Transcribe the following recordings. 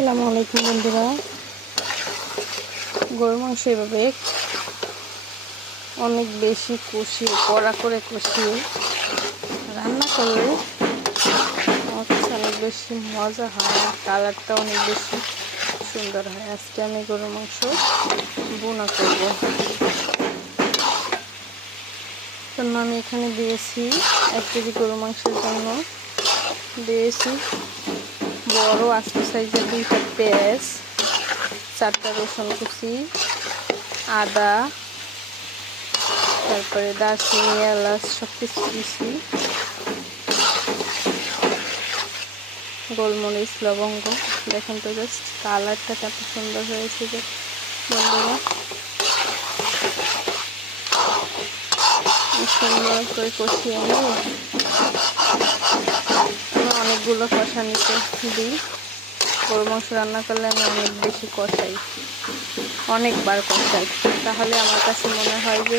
আসসালামু আলাইকুম বন্ধুরা। গরুর মাংস এভাবে অনেক বেশি কষিয়ে কড়া করে কষিয়ে রান্না করলে অনেক বেশি মজা হয় আর কালারটা অনেক বেশি সুন্দর হয়। আজকে আমি গরুর মাংস ভুনা করব। জন্য আমি এখানে দিয়েছি 1 কেজি গরুর মাংসের জন্য দিয়েছি বড় আস্ত সাইজের 2টা পেঁয়াজ, 4টা রসুন কুচি, আদা, তারপরে দারচিনি, এলাচ সব কিছু দিয়েছি, গোলমরিচ, লবঙ্গ। দেখেন তো জাস্ট কালারটা কত সুন্দর হয়েছে যে বন্ধুরা। সুন্দর করে কষিয়ে নিয়ে আমি অনেকগুলো কষানিতে দিই। গরু মাংস রান্না করলে আমি অনেক বেশি কষাই, অনেকবার কষাই, তাহলে আমার কাছে মনে হয় যে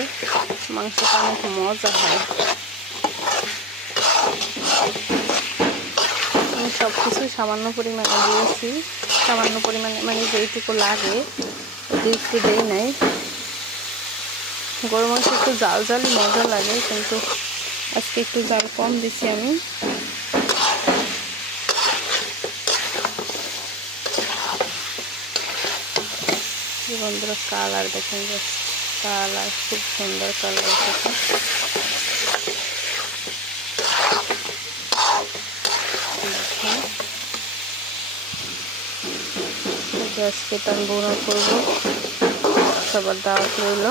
মাংসটা অনেক মজা হয়। আমি সব কিছু সামান্য পরিমাণে দিয়েছি, সামান্য পরিমাণে মানে যেইটুকু লাগে অতিরিক্ত দেই নাই। গরু মাংস একটু জাল জালই মজা লাগে, কিন্তু আজকে একটু জাল কম দিছি আমি। বন্ধুরা কালার দেখেন, যে কালার খুব সুন্দর কালার এসেছে। আজকে তো আমি ভুনা করবো, সবার দাওয়াত রইল।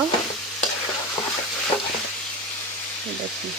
দেখুন